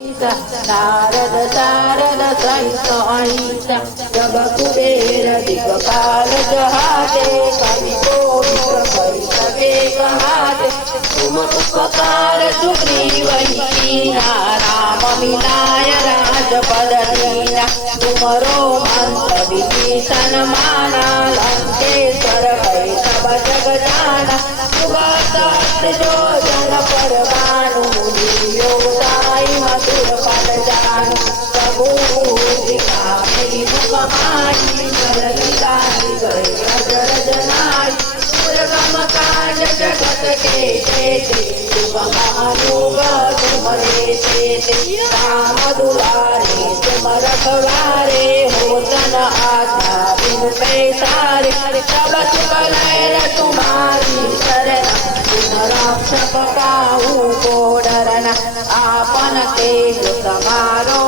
नारद शारद सहित अहिंसा जब कुबेर दिगपाल जहाते कवि को कही सके कहाते तुम उपकार सुग्रीव कीना राम मिलाय राजपद दीना तुमरो मंत्र विभीषण माना लंकेश्वर कई सब जग जाना सुबह जो जन पर भानु योदाई मधुर पद जान प्रभु दिखाई मुख मारी जलदाई गई अजर जनाई दुर्गम काज जगत के जेते सुगम अनुगत तुम्हारे चेते राम दुलारे तुम रखवारे हो तन आज्ञा बिन पैसारे सब सुख लहर तुम्हारी शरण रक्षक काहू को डरना आपन तेज समारो